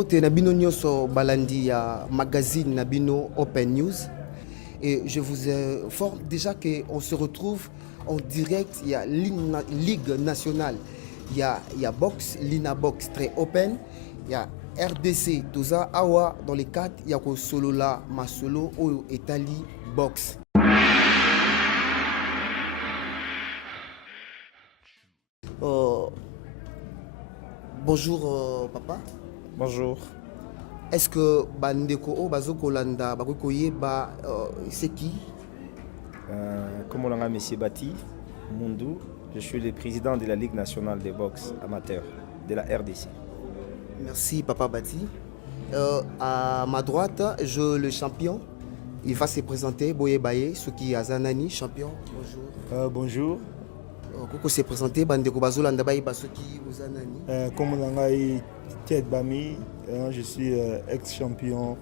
Mbote Nabino Nyoso Balandi ya magazine Nabino Open News. Et je vous informe déjà qu'on se retrouve en direct. Il y a Ligue nationale, il y a Box, Lina Box très open, il y a RDC, Toza Awa dans les quatre, il y a Solola, Masolo, Oyo, Etali, Box. Bonjour papa. Bonjour. Est-ce que Bandeko o Bazokolanda Bakokoye c'est qui? Comme on l'a Monsieur Bati Mundu, je suis le président de la Ligue nationale de boxe amateur de la RDC. Merci Papa Bati. À ma droite, le champion. Il va se présenter, Boye Baye, Suki Azanani, champion. Bonjour. Bonjour. Koko se présenter, Bandeko Bazolanda Baye Basuki Uzanani. Comme on a Ted Bami, je suis ex-champion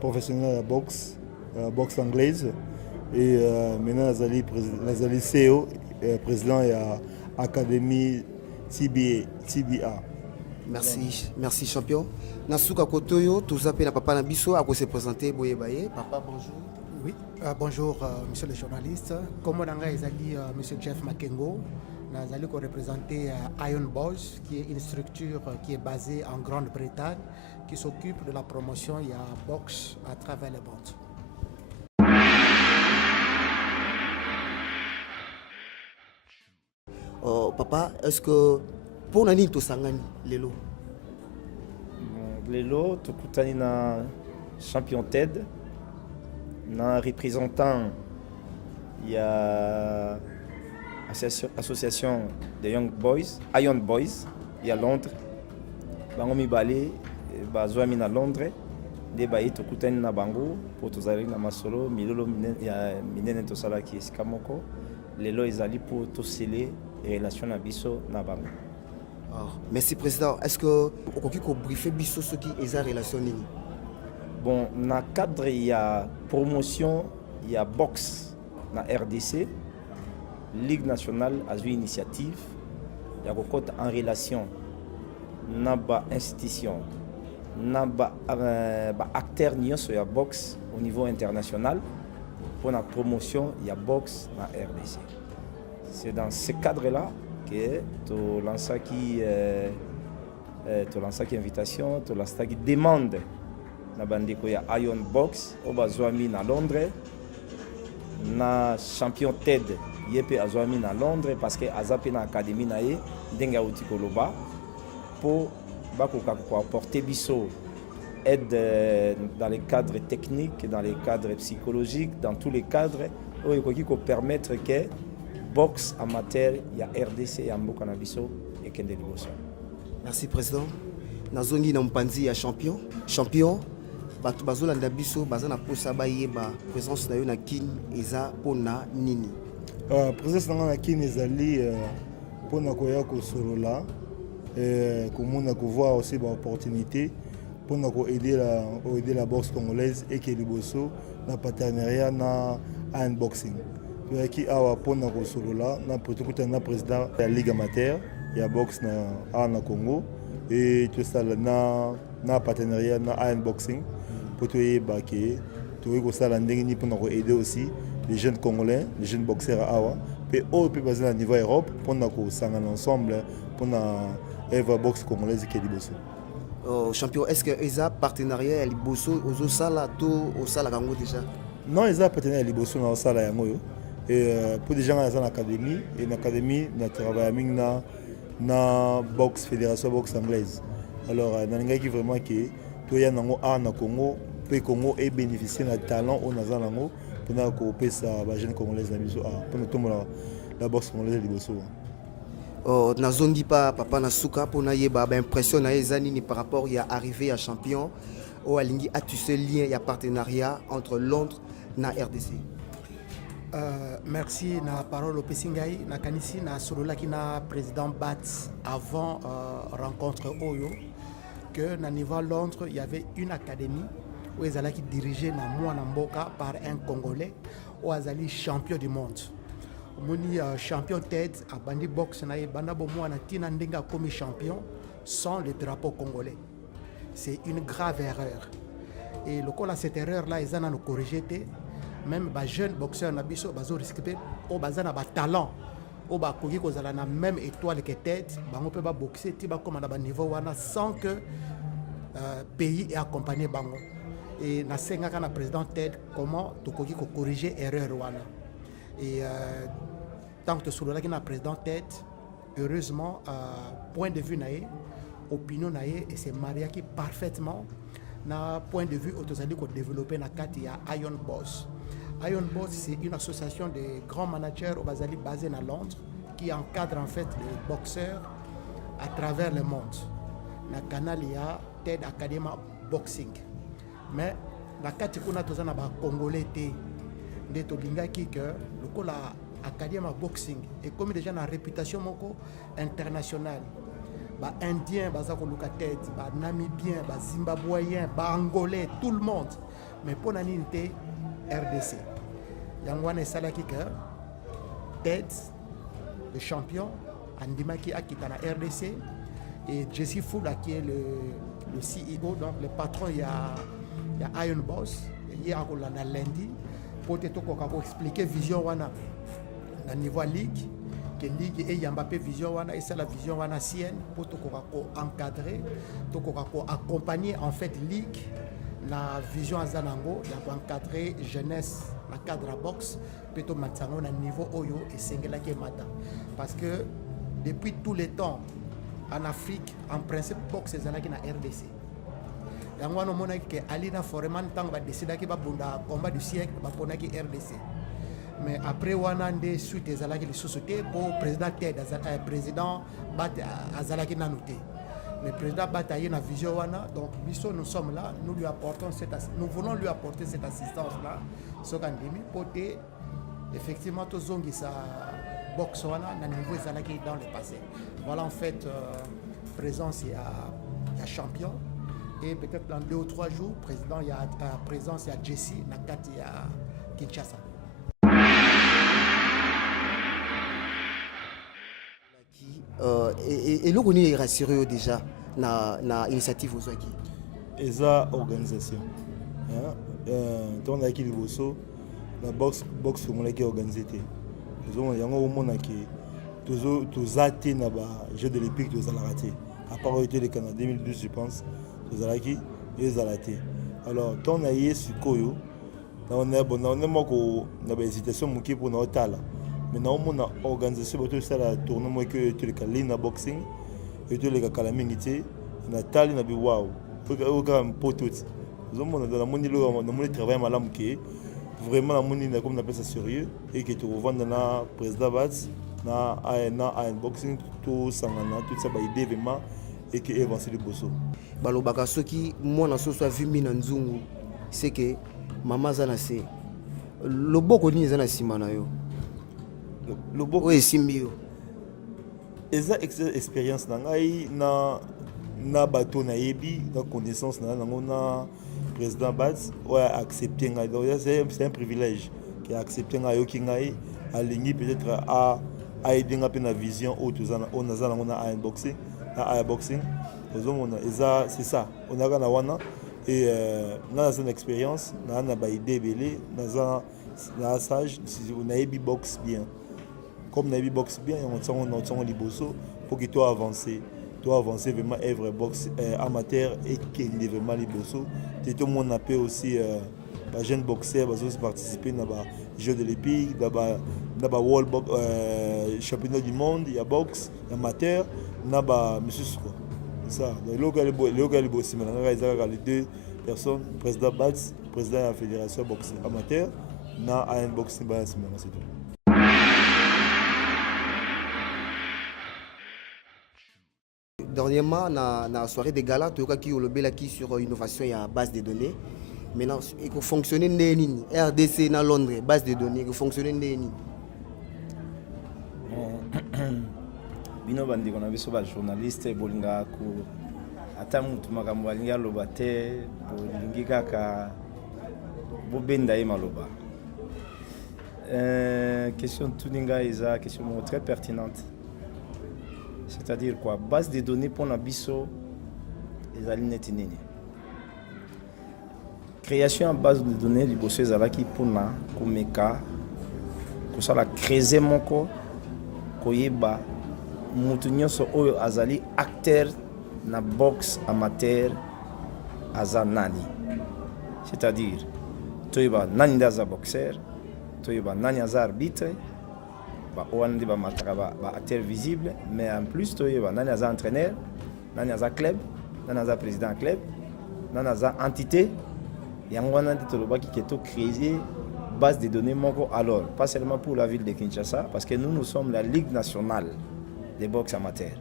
professionnel de boxe, boxe anglaise. Et maintenant, Nazali CEO, président de l'Académie TBA. Merci champion. Nasuka Kotoyo, tout ça, papa Nabiso, à se présenter, Boye Baye. Papa, bonjour. Oui, bonjour monsieur le journaliste. Comme on a dit, monsieur Jeff Makengo, nous allons représenter Iron Boys, qui est une structure qui est basée en Grande-Bretagne, qui s'occupe de la promotion et la boxe à travers le monde. Papa, est-ce que pour Nani Tosangani, Lelo? Lelo, Tokutani na champion TED, na représentant, il y a association de Young Boys, Iron Boys, il y a Londres, Bangomi Balé, Bazouami na Londres, des baïs Tokutani na Bango, pour Tozali na Masolo, Milolo Minene Tosala qui est Skamoko, Lelo Izali pour Tosele et relations à Bisso na Bango. Merci président. Est-ce que vous pouvez briefer Bisso ce qui est en relation? Bon, dans le cadre, il y a promotion, il y a boxe dans RDC, Ligue nationale a une initiative, il y a en relation avec l'institution, avec acteurs sur la boxe au niveau international. Pour la promotion, il y a boxe dans RDC. C'est dans ce cadre-là que tu lances qui invitation, tu lances qui demande na bandeko ya Iron Box au bazwami na Londres na champion TED yepe azwami na Londres parce que azape na académie na ye ndenga uti koloba pour bakoka ko apporter biso aide dans les cadres techniques, dans les cadres psychologiques, dans tous les cadres qui ko permettre que boxe amateur ya RDC ya mboka na biso et kende liboso. Merci président. Nazongi na mpanzi ya champion bato bazolanda biso baza na posa bayeba présence na yo na kin eza pona nini? Présence na kin ezali pona koya ko solola komona ko voir aussi ba opportunité pona ko aider la boxe congolaise et que liboso na partenariat na unboxing. Qui awa pona ko solola na président de la Ligue amateur ya boxe na Congo et tout ça na partenariat na unboxing pour aider aussi les jeunes Congolais, les jeunes boxeurs à Awa, et au plus à niveau Europe pour nous s'engager ensemble pour la boxe congolaise qui est liboso. Champion, est-ce que ESA partenariat liboso aux sala to au sala Congo déjà? Non, ESA partenariat liboso na sala yango et pour des gens dans l'académie et l'académie na travaille na boxe fédération boxe anglaise. Alors na qui vraiment que to ya nango a na Congo pe Congo et bénéficier na talent au nazan nango pour na ko pesa ba jeune congolaise na biso pour nous la boxe congolaise liboso. Nazongi pa papa Nasuka pour na yeba ba impression na ezanini par rapport ya arrivé à champion au alingi a tu ce lien ya partenariat entre Londres na RDC. Merci na parole au Pessingai na kanisi na solola ki na président Bat avant rencontre Oyo que na niveau Londres il y avait une académie où ils allaient diriger na Mwana Mboka par un Congolais où ils allaient champion du monde. Moni champion TED à bandi boxe na banda bo Mwana tina ndenga comme champion sans le drapeau congolais. c'est une grave erreur. Et le cas cette erreur-là, ils ont corrigé. Même les jeunes boxeurs, ils ont risqué, ils ont talent. Ils ont la même étoile que tête, ils peuvent boxer comme à niveau sans que le pays ait accompagné. Et na senga kana président Ted comment tu peux corriger erreur wana. Et tant que tu souleves la président Ted, heureusement point de vue naé, opinion naé et c'est marié qui parfaitement na point de vue autosali ko développer na kati ya Iron Boss. Iron Boss c'est une association de grands managers au basali basée à Londres qui encadre en fait les boxeurs à travers le monde. Na canal ya Ted Academy Boxing. Mais la katikuna tozana ba congolais té nde to lingaki que le la académie boxing et comme déjà na réputation moko internationale ba indien ba za ko luka tête ba namibien ba zimbabwéen ba angolais tout le monde mais pour nani nte RDC yangwana salaki que tête le champion andimaki akita na RDC et Jesse Foula qui est le CEO donc le patron il y a Iron Boss hier on a lundi pour te expliquer vision wana na niveau ligue que ligue et Mbappé vision wana et c'est la vision wana sienne pour te encadrer to accompagner en fait ligue la vision azanango ya encadrer jeunesse la cadre boxe plutôt maintenant na niveau oyo et singela ke mata parce que depuis tous les temps en Afrique en principe boxe ezalaki na RDC. Yango wana mona ke alina foreman tang ba décida ki ba bunda combat du siècle ba ponaki RDC. Mais après wana nde suite ezalaki les sociétés pour président Ted président bat azalaki nanuté. Mais président bataille na vision wana donc biso nous sommes là, nous voulons lui apporter cette assistance là sokandimi pour effectivement to zongi sa boxe wana na niveau ezalaki dans le passé. Voilà en fait présence il y a champion. Et peut-être dans 2 ou 3 jours, président, il y a présence, il y a Jesse, Nakati, il y a Kinshasa. Et le Roni est rassuré déjà na initiative aux Ouaki. Et ça, organisation. Dans la Kiliboso, la boxe congolaise qui est organisée. Il y a un moment qui tous athées na jeu de l'Olympique tous à raté. À part le Canada 2012, je pense. Zalaki et Zalaté. Alors, quand on a eu ce Koyo, on a une hésitation pour notre talent. Maintenant, on a organisé un tournoi que tu as le boxing et tu as le calamité. On a talent, on a dit waouh, on a un peu tout. Nous avons un travail malam qui vraiment la monnaie comme on appelle ça sérieux et que tu revends dans la président Bats, dans un boxing, tout ça, tout ça, idée vraiment. Et qui avance le bosso. Balobaka soki mwana so soit vu mina nzungu c'est que mama zana se loboko ni zana simana yo loboko esimbi yo eza expérience na ngai na bato na yebi na connaissance na nango na président Bats ouais accepter ngai donc c'est un privilège qui a accepté ngai yoki ngai alingi peut-être à aider nga pe na vision au tozana on azana na unboxing à boxing, c'est ça. On a wana et on a une expérience, on a une idée belé, on a sage, on a une boxe bien. Comme on a une boxe bien, on a les bossos pour que toi avancer vraiment œuvre boxe amateur et qui est vraiment les bossos. Tout le monde appelle aussi les jeunes boxeurs, ils aussi participer dans les Jeux de l'Olympique, dans le World Championnat du monde, il y a boxe amateur. Naba monsieur quoi ça le local boss les 2 personnes président Bats président de la fédération boxe amateur na un boxing ba c'est tout. Dernièrement na soirée de gala to ki olobela ki sur innovation et base de données. Maintenant il faut fonctionner nini RDC na Londres base de données il faut fonctionner nini. Bino bandi kona biso ba journaliste bolinga ku ata mutu makambo alinga loba te bolingi kaka bobenda ye maloba. Question tuninga eza question très pertinente. C'est-à-dire quoi base de données pour na biso ezali neti nini. création à base de données liboso ezalaki mpona komeka kosala creuser moko koyeba mutu nyonso oyo azali acteur na boxe amateur aza nani, c'est-à-dire toyeba nani nde aza boxeur, toyeba nani aza arbitre, wana nde bamataka ba acteur visible, mais en plus toyeba nani aza entraîneur, nani aza club, nani aza président club, nani aza entité. Yango wana nde tolobaki ke to créer base de données moko, alors pas seulement pour la ville de Kinshasa, parce que nous sommes la Ligue nationale des boxe amateurs.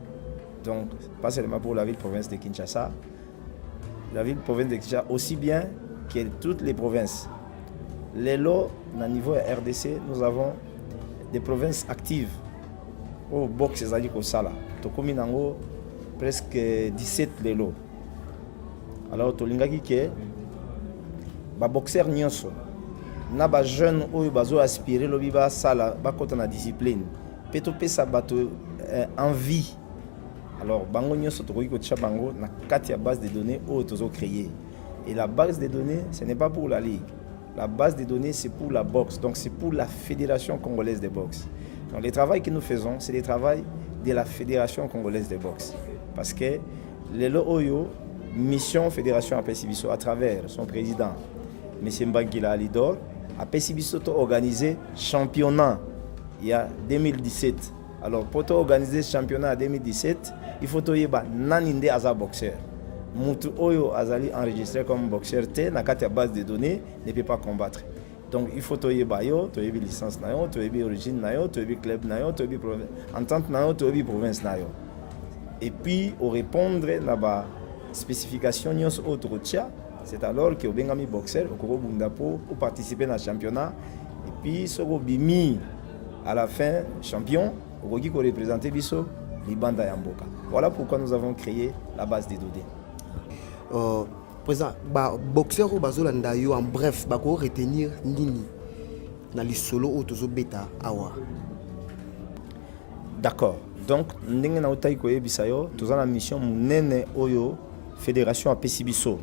Donc, pas seulement pour la ville-province de Kinshasa, la ville-province de Kinshasa aussi bien que toutes les provinces. Les lots, au niveau RDC, nous avons des provinces actives au boxe ezali kosala. Tokomi nango presque 17 les lots. Alors, tolingaki ke ba boxeur nyonso na ba jeune oyo bazo aspirer lobi ba sala ba kota na discipline. Peto pesa bato envie. Alors, bango nyonso tokoki kotia bango na kati ya base de données oyo tozo créer. Et la base de données, ce n'est pas pour la ligue. La base de données, c'est pour la boxe. Donc, c'est pour la Fédération congolaise de boxe. Donc, le travail que nous faisons, c'est le travail de la Fédération congolaise de boxe. Parce que le Oyo, mission Fédération Apesibiso, à travers son président, M. Mbangila Alidor, Apesibiso a organisé championnat il y a 2017. Alors, pour organiser ce championnat en 2017, il faut que Naninde Aza boxeur. Mutu Oyo Azali enregistré comme boxeur T, na kati ya base de données, ne peut pas combattre. Donc, il faut que yo, tu aies licence, tu aies origine, tu aies club, tu aies entente, tu aies province. Et puis, au répondre à la spécification nyos autre, c'est alors que Bengami boxeur, au participer à championnat. Et puis, ce bimi à la fin champion, au qui représenter Bisso, Libanda Yamboka. Voilà pourquoi nous avons créé la base des données. Président, boxeur ou bazolanda yo en bref, bako retenir nini na lisolo o tozo beta awa. D'accord. Donc ndenge na utai ko yebisa yo, toza na mission munene oyo fédération apesi biso.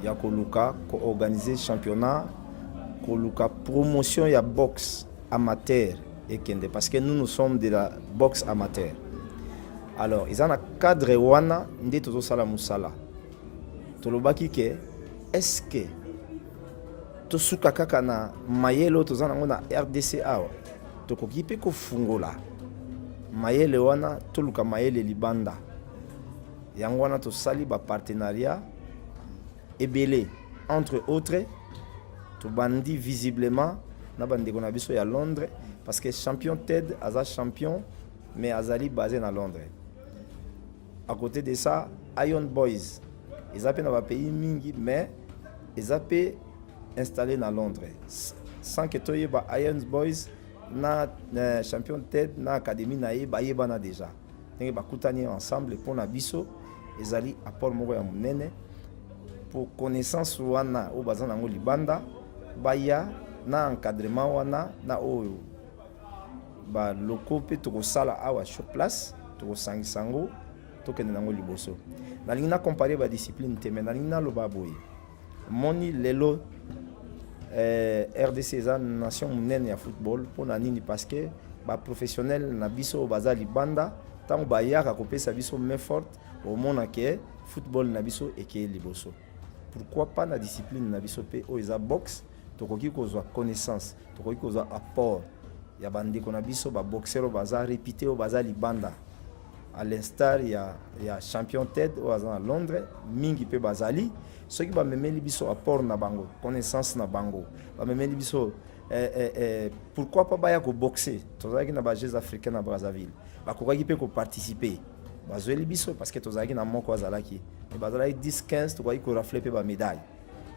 Ya ko luka ko organiser championnat, ko luka promotion ya boxe amateur et kende parce que nous sommes de la boxe amateur. Alors, ils ont un cadre wana nde tozo sala musala. Tolobaki ke est-ce que tosuka kaka na mayele toza nango na RDC awa tokoki pe kofungola mayele wana toluka mayele libanda yango wana tosali ba partenariat ebele entre autres tobandi visiblement na bandeko na biso ya Londres parce que champion Ted aza champion mais azali basé na Londres. À côté de ça, Iron Boys ils appellent dans un pays mingi, mais ils appellent installés dans Londres. Sans que tu aies Iron Boys, na champion tête, na académie na yeba déjà. Donc ils ensemble pour na biso, ils allaient apport moko ya munene pour connaissance wana au bazan nango libanda, baya na encadrement wana na oyo. Ba loko pe to sala awa sur place, to sangisango, to kende nango liboso. Nalina comparer ba discipline te mais nalina lo baboy moni lelo RDC za nation munene ya football pona nini parce que ba professionnel na biso bazali banda tant ba yaka kopesa biso main forte au mona ke football na biso eke liboso. Pourquoi pas na discipline na biso pe o eza boxe tokoki kozwa connaissance tokoki kozwa apport ya bandeko na biso ba boxero baza répété o bazali banda. À l'instar, il y a champion tête à Londres, mingi pe bazali, ceux qui va me mettre biso apport na bango, connaissance na bango, va me mettre biso pourquoi pas baya ko boxer, tozaki na ba Jeux africains na Brazzaville, ba ko ki pe ko participer, ba zoeli biso parce que tozaki na moko azalaki, et bazalaki 10-15 to ko rafler pe ba médaille.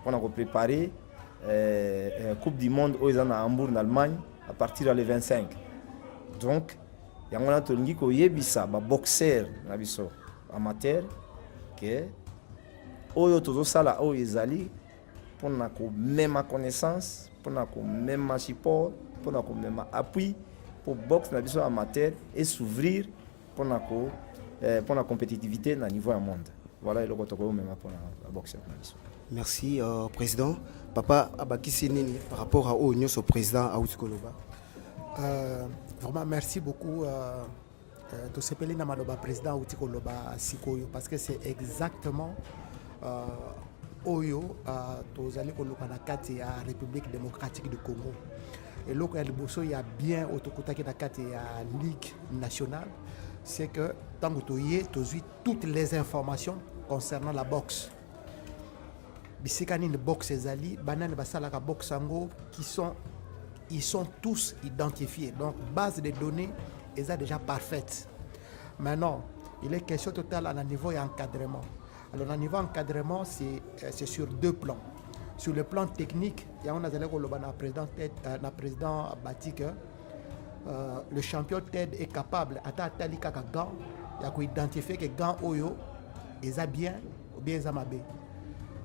On a préparé Coupe du monde aux en Hambourg en Allemagne à partir de 25. Donc yango na tolingi ko yebisa ba boxeur na biso amateur que oyo tozo sala oyo ezali pona ko même connaissance pona ko même support pona ko même appui pour boxe na biso amateur et s'ouvrir pona ko pour la compétitivité na niveau du monde. Voilà le ko toko même pona la boxe na biso. Merci, Président. Papa Abakisini, par rapport à Oignos au président Aouti Koloba. Vraiment, merci beaucoup. De ce pays, Namaloba, président Aouti Koloba Sikoyo, parce que c'est exactement Oyo, Tozali Koloba Nakati, la République démocratique du Congo. Et là, il y a bien Otokotaki Nakati, la Ligue nationale. C'est que tant que tu y es, tu as toutes les informations concernant la boxe. Bisikani de boxe ezali, banane basala ka boxe ango ils sont tous identifiés. Donc base de données est déjà parfaite. Maintenant, il est question totale à un niveau d'encadrement. Alors, à niveau d'encadrement, c'est sur deux plans. Sur le plan technique, il y a un président Batik, le champion TED est capable, à Talika Gant, il a identifié que Gant Oyo est bien ou bien est mal.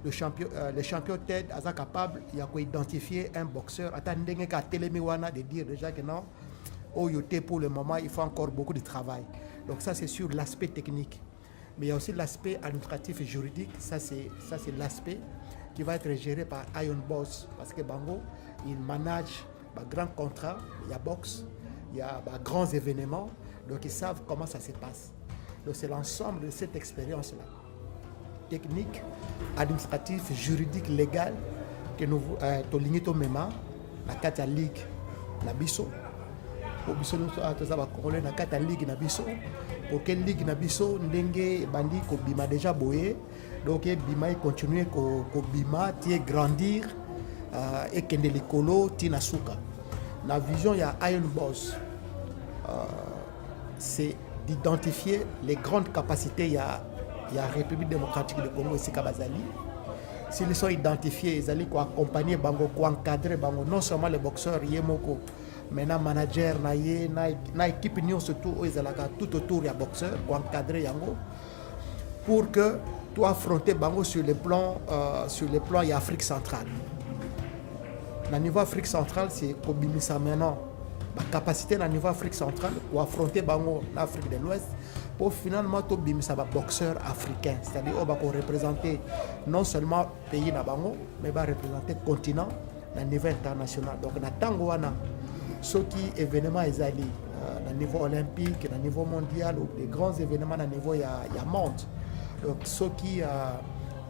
Le champion TED est capable, il a identifié un boxeur, de dire déjà que non, Oyo pour le moment, il faut encore beaucoup de travail. Donc ça, c'est sur l'aspect technique. Mais il y a aussi l'aspect administratif et juridique. Ça, c'est l'aspect qui va être géré par Iron Boss. Parce que Bango, il manage grands contrats, il y a boxe, il y a grands événements. Donc ils savent comment ça se passe. Donc c'est l'ensemble de cette expérience-là. Technique, administratif, juridique, légal, que nous avons MEMA, la Katia Ligue, la BISO. Pour biso nous avons na kata ligue na biso pour que ligue na biso ndenge bandi ko bima déjà boyé donc bima il continuer ko bima tie grandir et kende likolo tina suka la vision ya Iron Boss c'est d'identifier les grandes capacités ya République démocratique du Congo ici Kabazali. S'ils sont identifiés ils allaient accompagner bango ko encadrer bango non seulement les boxeurs yemoko maintenant manager na équipe union surtout tout autour des boxeurs pour encadrer yango pour que tu affronter bango sur le plan il y a Afrique centrale. Na niveau Afrique centrale c'est kobimisa maintenant la capacité na niveau Afrique centrale pour affronter bango l'Afrique de l'Ouest pour finalement to bimisa ba boxeurs africains, c'est-à-dire on va représenter non seulement pays na bango mais va représenter continent na niveau international. Donc na tango wana ce qui événements ezali à niveau olympique, à niveau mondial ou des grands événements à niveau il y a monde. Donc ce qui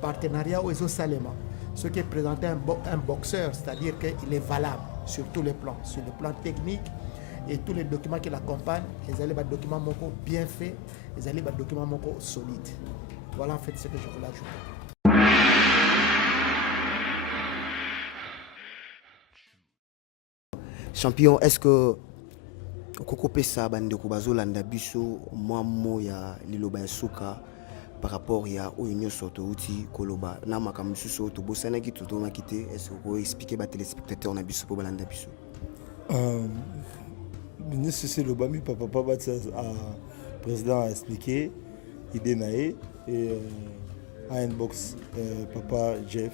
partenariat aux Salema, ce qui est présenté un boxeur, c'est-à-dire qu'il est valable sur tous les plans, sur le plan technique et tous les documents qui l'accompagnent, ils allaient des documents bien faits, ils allaient des documents solides. Voilà en fait ce que je voulais ajouter. Champion, est-ce que Koko Pesa Bandeko Bazolanda Biso Mwamo ya Liloba Suka par rapport à Oignos Sotouti Koloba na makamisuso to bosana ki to na kité, est-ce que vous pouvez expliquer aux téléspectateurs na biso pour Balanda Biso? Ministre c'est le Bami papa président a expliqué idée naé et Ironbox papa Jeff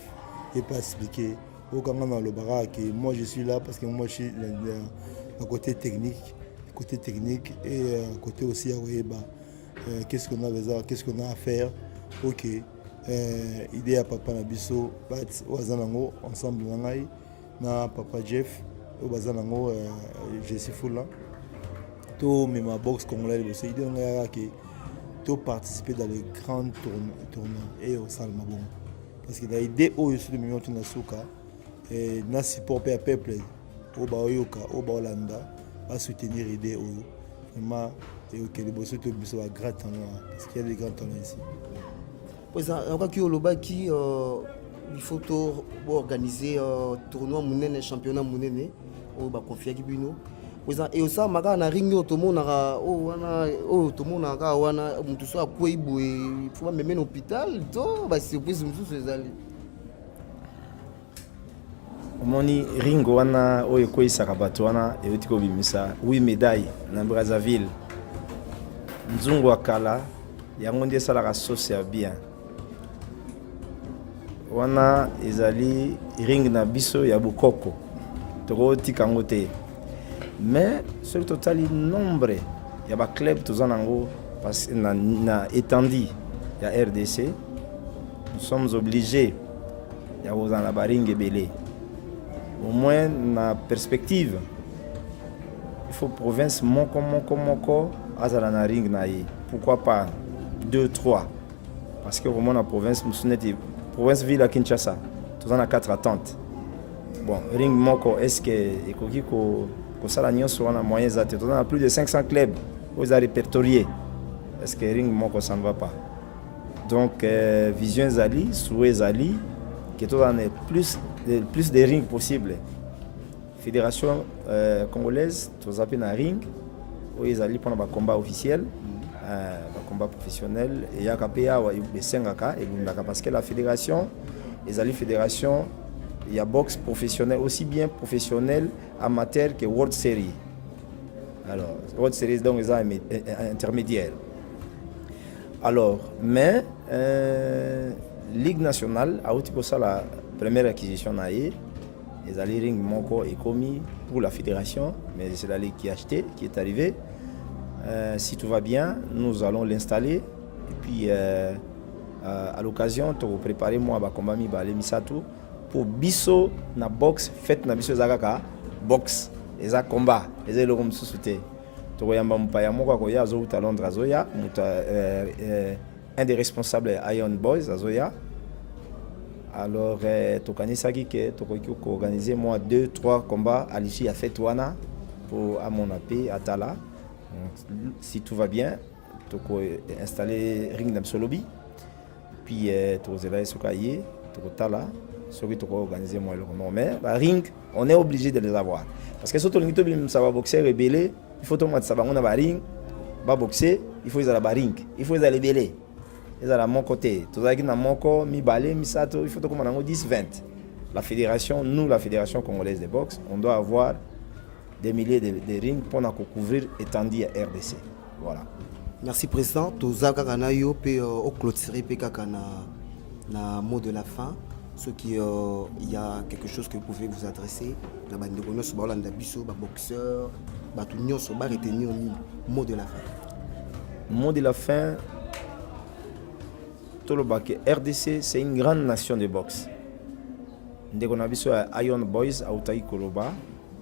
n'est pas expliqué. Au Kangana le Barak, moi je suis là parce que moi je suis le côté technique et côté aussi à qu'est-ce qu'on a besoin, qu'est-ce qu'on a à faire. Ok, idée à papa Nabiso, Bat, Wazanango, ensemble na papa Jeff, Wazanango, je suis full là. Tout mais ma boxe congolaise aussi, idée on a tout participer dans les grands tournois et au Salmabon parce que l'idée où je suis le million de Nasuka. Et na support peuple au Baoyoka au Baolanda à soutenir l'idée vraiment et que les bosses tout biso grand temps parce qu'il y a des grands temps ici. Président Akaki Oloba qui il faut organiser tournoi munene championnat munene au ba confier kibino. Président et ça maka na ringo to monaka to monaka wana mutu so akweibo il faut même en hôpital to ba surprise mutu ezali. Omoni ringo wana oyo koyisaka bato wana euti kobimisa 8 médailles na Brazzaville. Nzungu wa kala yango nde esalaka sauce ya bien. Wana ezali ring na biso ya bokoko tokotika yango te. Mais soki totali nombre ya baclub toza nango na étendue ya RDC, nous sommes obligés ya kozala na baring ebele. Au moins na perspective il faut province moko azala na ring na ye. Pourquoi pas 2 3 parce que vraiment la province musuneti province ville à Kinshasa tous en a 4 attentes. Bon ring moko est-ce que ekoki ko sala nyonso wana moyens za te tous en a plus de 500 clubs aux a répertoriés. Est-ce que ring moko ça ne va pas? Donc vision zali souhait zali que tous en ait plus de rings possible. Fédération congolaise tous a na ring où ils allaient pour un combat officiel, un combat professionnel et ya KPA ou besengaka et parce que la fédération fédération il y a boxe professionnel aussi bien professionnel amateur que World Series. Alors World Series donc ils ont intermédiaire. Alors mais Ligue nationale a aussi pour ça la première acquisition naie. Les alliés ring moko est commis pour la fédération, mais c'est la ligue qui a acheté, qui est arrivée. Si tout va bien, nous allons l'installer. Et puis à l'occasion, tu vas préparer moi à combat mi balé misato pour biso na boxe fait na biso zakaka boxe et za combat et za lokom susute. Tu vas yamba mpaya moko ko ya zo uta Londres azoya un des responsables Iron Boys azoya. Alors, tu connais ça qui est organisé moi 2-3 combats à l'issue à Fetouana pour à mon appui à Tala. Si tout va bien, tu peux installer ring d'Amsolobi. Puis tu vas aller sur Kaye, tu peux Tala, ce que tu peux organiser moi le nom. Mais ring, on est obligé de les avoir parce que surtout le ça va boxer rebelle, il faut tout le monde savoir on a ring, va boxer, il faut ils aller ring, il faut ils aller rebelle. Ils à mon côté. Tout ça qui n'a mon corps, mi balé, mi sato, il faut que on ait 10-20. La fédération, nous, la fédération congolaise de boxe, on doit avoir des milliers de rings pour nous couvrir étendue à RDC. Voilà. Merci président. Tout ça quand yo pe au clôturer pe na mot de la fin. Ce qui il y a quelque chose que vous pouvez vous adresser. La bande de connaissance ba Hollanda biso, ba boxeur, ba tout nyonso ba retenir mot de la fin. Mot de la fin. RDC, c'est une grande nation de boxe. Dès qu'on a vu sur Iron Boys à Outaï Koloba,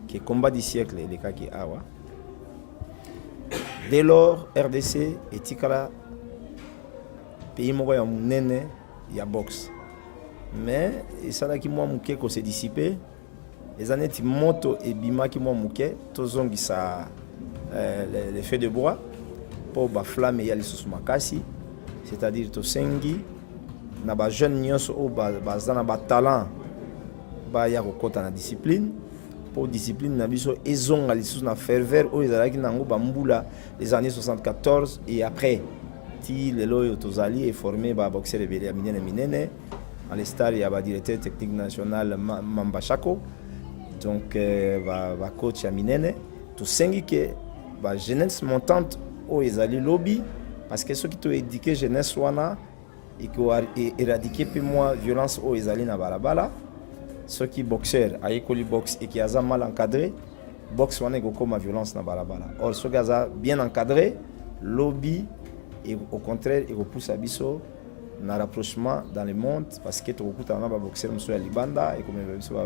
qui est combat du siècle, les cas qui awa. Dès lors, RDC est Tikala, pays moyen mounene, il y a boxe. Mais, et ça là qui m'a mouké qu'on s'est dissipé, les années qui moto et bima qui m'a mouké, tous ont ça, les feux de bois, pour la flamme et y aller sous ma cassi. C'est-à-dire que sengi na ba jeune nyonso o ba na ba talent ba ya ko kota na discipline pour discipline na biso ezonga lisusu na ferveur o ezalaki nango ba mbula les années 74 et après ti lelo yo tozali est formé ba boxeur rebelle ya minene à l'estar ya ba directeur technique national Mamba Chako donc ba coach ya minene to sengi que ba jeunesse montante o ezali lobby. Parce que ceux qui t'ont éduqué jeunesse wana et qui ont éradiqué puis moi violence au ezali na balabala, ceux qui boxeurs à école boxe et qui ont mal encadré, boxe wana go comme violence na balabala. Or ceux qui ont bien encadré, lobby et au contraire ils repoussent abisso na rapprochement dans le monde parce que tu écoutes un boxeur monsieur à Libanda et comme biso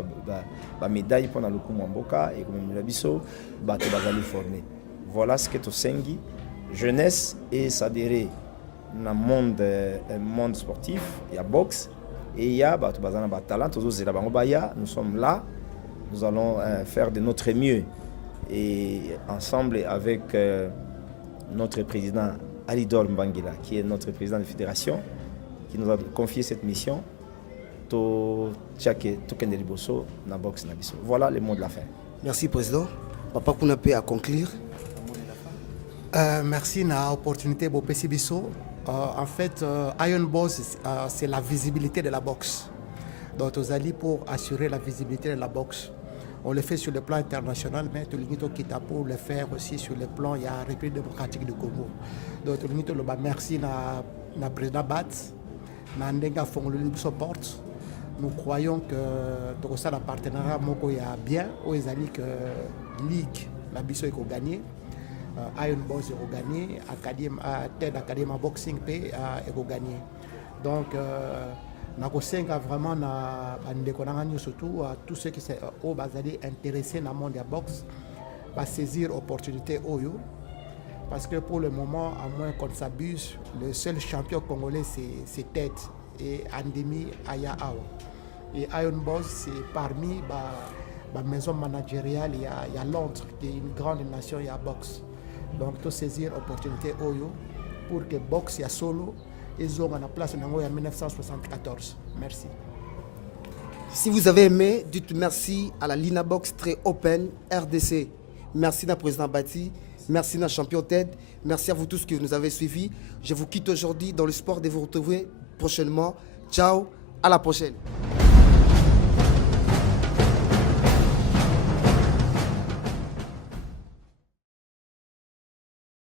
ba médaille pour na lokumu mboka et comme biso ba te bazali formé. Voilà ce que to sengi jeunesse et s'adhérer dans le monde sportif, il y a boxe et il y a talent, nous sommes là, nous allons faire de notre mieux et ensemble avec notre président Alidor Mbangila qui est notre président de fédération qui nous a confié cette mission. Voilà le mot de la fin. Merci président. Papa Kounapé à conclure. Merci na opportunité pour PCBISO. En fait, Iron Boss, c'est la visibilité de la boxe. Donc, aux alliés pour assurer la visibilité de la boxe. On le fait sur le plan international, mais tout le monde qui pour le faire aussi sur le plan, il y a la République démocratique du Congo. Donc, tout le monde merci na président Bat, na Ndenga Fongolo support. Nous croyons que tout ça, le partenariat moko y a bien, aux alliés que Ligue, la Bisso est gagné. Iron Boys est gagné, Ted Academy Boxing est gagné. Donc, nakosenga vraiment na bandeko na ngani surtout à tous ceux qui sont intéressés dans le monde de la boxe va saisir l'opportunité oyo parce que pour le moment à moins qu'on s'abuse le seul champion congolais c'est Ted et Andemi Aya Awa et Iron Boss c'est parmi la maison managériale il y a Londres qui est une grande nation il y a boxe donc tout saisir l'opportunité oyo pour que boxe ya solo ils ont en place en 1974. Merci. Si vous avez aimé, dites merci à la Lina Box très open RDC. Merci à président Bati, merci à champion Ted, merci à vous tous qui nous avez suivis. Je vous quitte aujourd'hui dans le sport de vous retrouver prochainement. Ciao, à la prochaine.